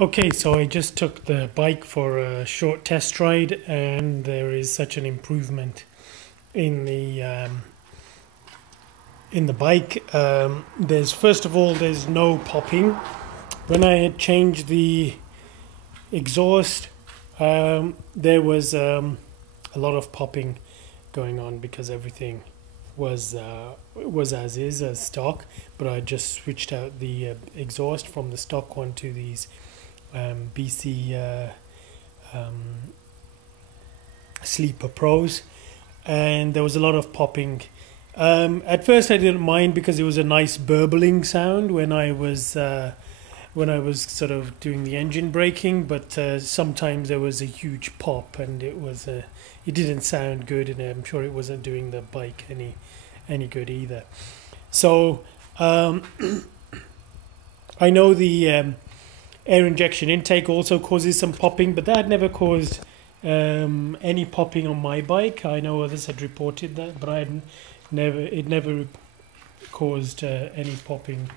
Okay, so I just took the bike for a short test ride, and there is such an improvement in the bike. There's first of all, there's no popping. When I had changed the exhaust, there was a lot of popping going on because everything was as is, as stock. But I just switched out the exhaust from the stock one to these BC Sleeper Pros, and there was a lot of popping. At first I didn't mind because it was a nice burbling sound when I was sort of doing the engine braking, but sometimes there was a huge pop, and it didn't sound good, and I'm sure it wasn't doing the bike any good either. So I know the air injection intake also causes some popping, but that never caused any popping on my bike. I know others had reported that, but it never caused any popping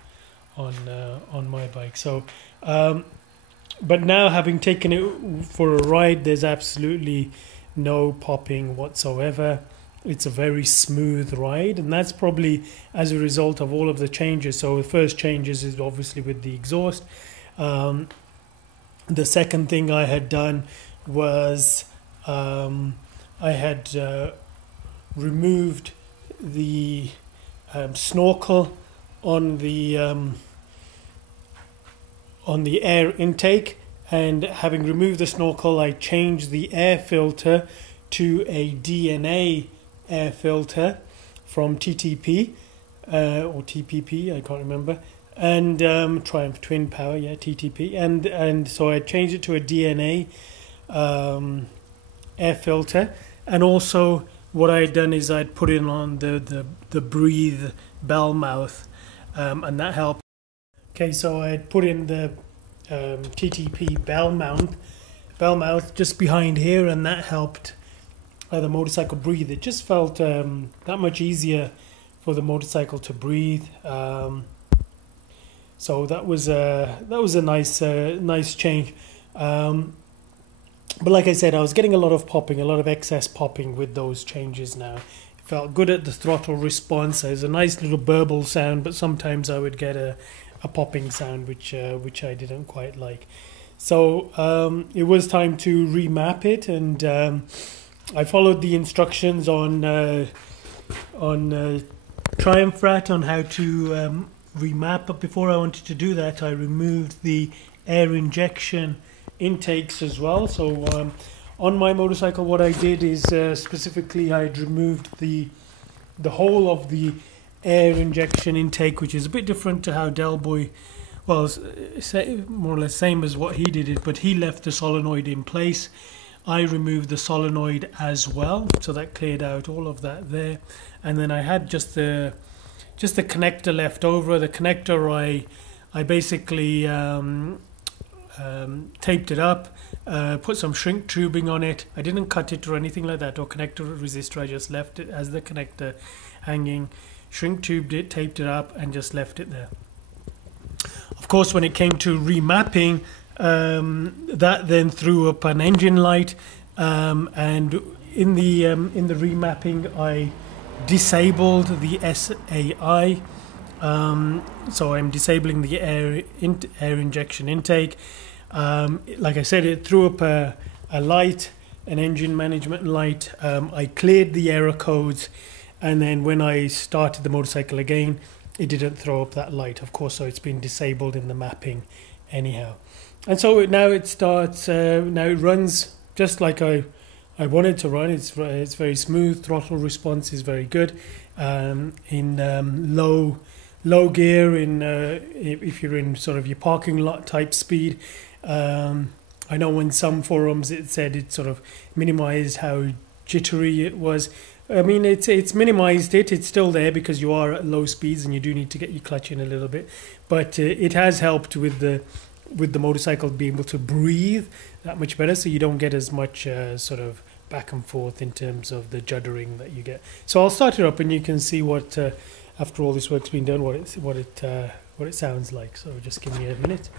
on my bike. So but now, having taken it for a ride, there's absolutely no popping whatsoever. It's a very smooth ride, and that's probably as a result of all of the changes. So the first changes is obviously with the exhaust. The second thing I had done was I had removed the snorkel on the air intake, and having removed the snorkel, I changed the air filter to a DNA air filter from TTP or TPP, I can't remember, and Triumph Twin Power, yeah, TTP, and so I changed it to a DNA air filter. And also what I had done is I'd put in on the Breathe Bellmouth, and that helped. Okay, so I had put in the TTP Bellmouth just behind here, and that helped the motorcycle breathe. It just felt that much easier for the motorcycle to breathe. So that was a nice change. But like I said, I was getting a lot of excess popping with those changes now. It felt good at the throttle response. There's a nice little burble sound, but sometimes I would get a popping sound, which I didn't quite like. So it was time to remap it, and I followed the instructions on Triumph Rat on how to remap. But before I wanted to do that, I removed the air injection intakes as well. So on my motorcycle, what I did is specifically I'd removed the whole of the air injection intake, which is a bit different to how Del Boy, well, more or less same as what he did it, but he left the solenoid in place. I removed the solenoid as well, so that cleared out all of that there. And then I had just the connector left over. The connector I basically taped it up, put some shrink tubing on it. I didn't cut it or anything like that, or connector resistor. I just left it as the connector hanging, shrink tubed it, taped it up, and just left it there. Of course, when it came to remapping, that then threw up an engine light, and in the remapping I disabled the SAI. So I'm disabling the air injection intake. Like I said, it threw up a light, an engine management light. I cleared the error codes, and then when I started the motorcycle again, it didn't throw up that light, of course, so it's been disabled in the mapping anyhow. And so now it starts, now it runs just like I want it to run. It's very smooth, throttle response is very good. In low gear, if you're in sort of your parking lot type speed, I know in some forums it said it sort of minimized how jittery it was. I mean, it's minimized it. It's still there because you are at low speeds and you do need to get your clutch in a little bit. But it has helped with the motorcycle being able to breathe that much better, so you don't get as much sort of back and forth in terms of the juddering that you get. So I'll start it up, and you can see what after all this work's been done, what it sounds like. So just give me a minute.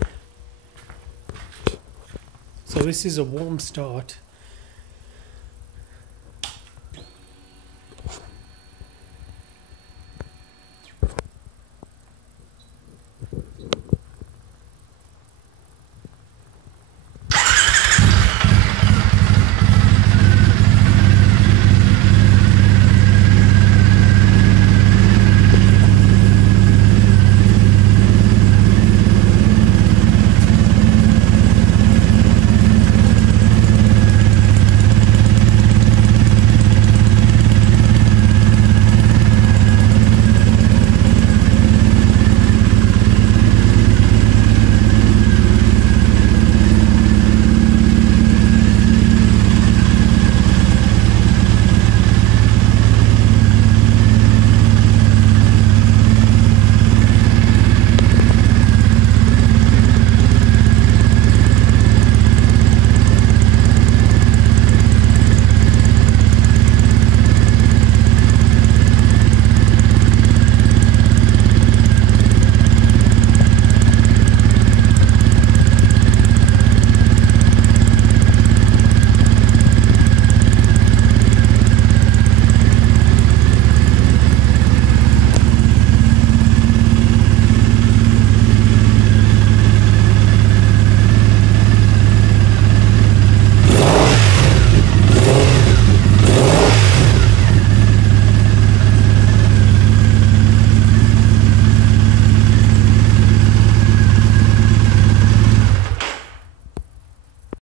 So this is a warm start.